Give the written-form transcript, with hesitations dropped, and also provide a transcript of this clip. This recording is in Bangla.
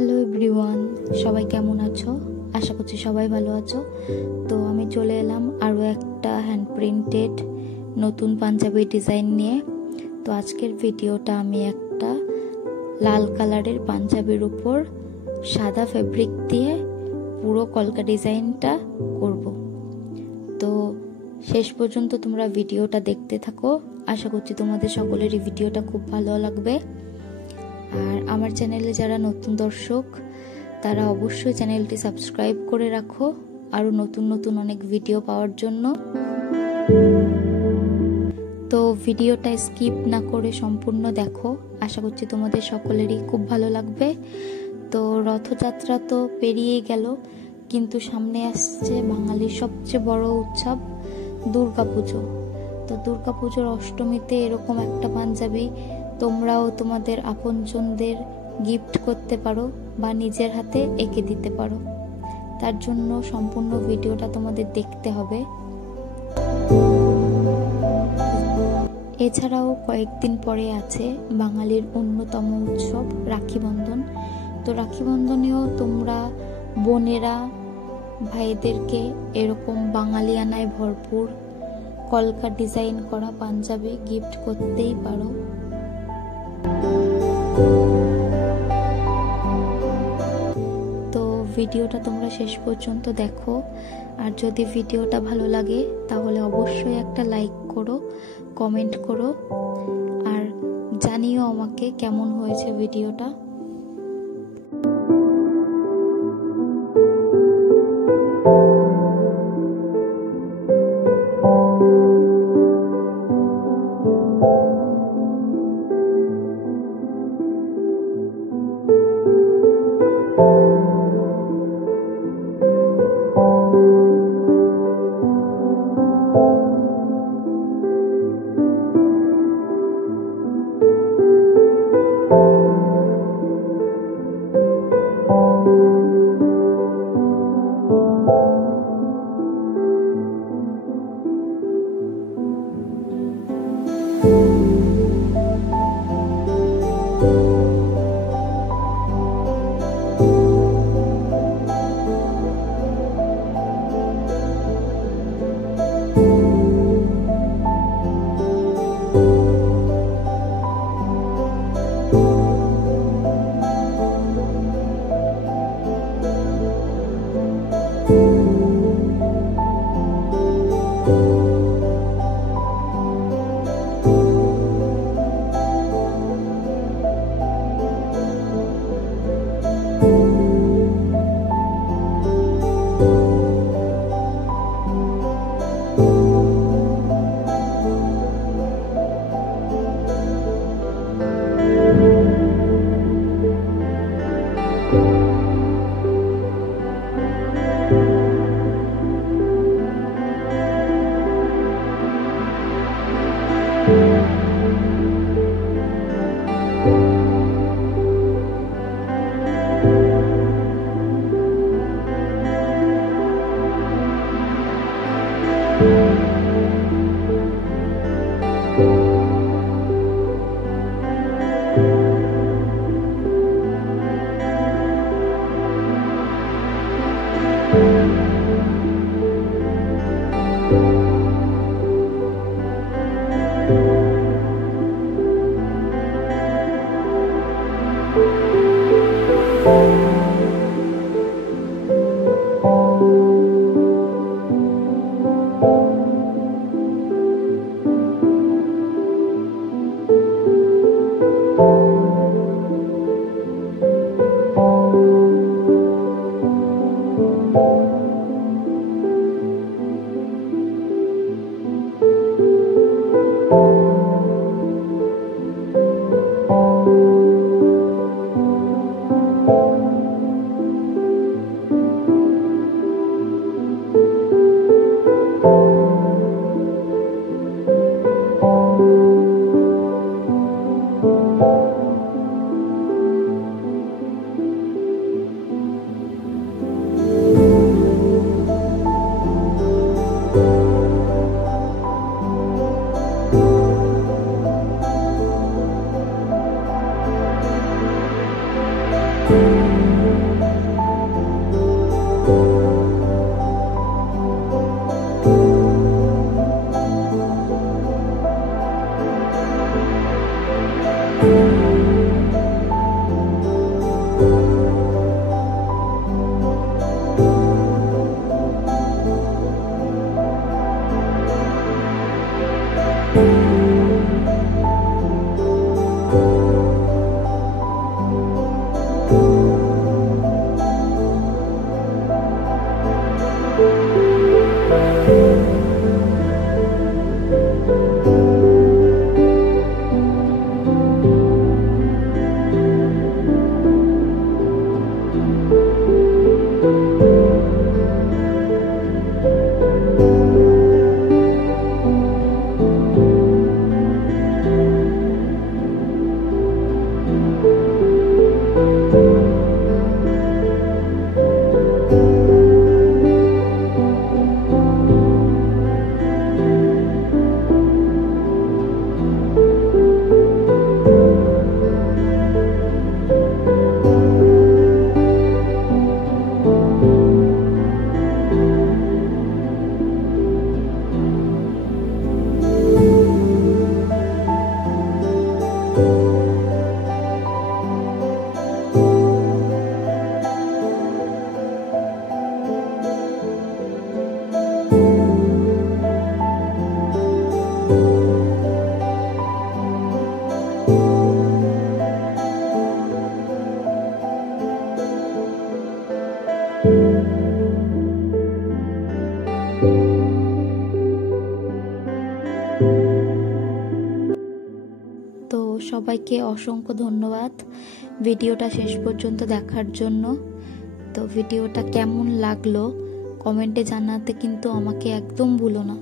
হ্যালো এভরিওয়ান, সবাই কেমন আছো? আশা করছি সবাই ভালো আছো। তো আমি চলে এলাম আরও একটা হ্যান্ড প্রিন্টেড নতুন পাঞ্জাবি ডিজাইন নিয়ে। তো আজকের ভিডিওটা আমি একটা লাল কালারের পাঞ্জাবির উপর সাদা ফেব্রিক দিয়ে পুরো কলকা ডিজাইনটা করব। তো শেষ পর্যন্ত তোমরা ভিডিওটা দেখতে থাকো। আশা করছি তোমাদের সকলেরই ভিডিওটা খুব ভালো লাগবে। আর আমার চ্যানেলে যারা নতুন দর্শক তারা অবশ্যই চ্যানেলটি সাবস্ক্রাইব করে রাখো আরও নতুন নতুন অনেক ভিডিও পাওয়ার জন্য। তো ভিডিওটা স্কিপ না করে সম্পূর্ণ দেখো, আশা করছি তোমাদের সকলেরই খুব ভালো লাগবে। তো রথযাত্রা তো পেরিয়ে গেল, কিন্তু সামনে আসছে বাঙালির সবচেয়ে বড় উৎসব দুর্গাপুজো। তো দুর্গাপুজোর অষ্টমীতে এরকম একটা পাঞ্জাবি তোমরাও তোমাদের আপনজনদের গিফট করতে পারো বা নিজের হাতে এঁকে দিতে পারো। তার জন্য সম্পূর্ণ ভিডিওটা তোমাদের দেখতে হবে। এছাড়াও কয়েকদিন পরে আছে বাঙালির অন্যতম উৎসব রাখি বন্ধন। তো রাখি বন্ধনেও তোমরা বোনেরা ভাইদেরকে এরকম বাঙালিয়ানায় ভরপুর কলকা ডিজাইন করা পাঞ্জাবি গিফট করতেই পারো। তো ভিডিওটা তোমরা শেষ পর্যন্ত দেখো, আর যদি ভিডিওটা ভালো লাগে তাহলে অবশ্যই একটা লাইক করো, কমেন্ট করো, আর জানিও আমাকে কেমন হয়েছে ভিডিওটা। সবাইকে অসংখ্য ধন্যবাদ ভিডিওটা শেষ পর্যন্ত দেখার জন্য। তো ভিডিওটা কেমন লাগলো কমেন্টে জানাতে কিন্তু আমাকে একদম ভুলো না।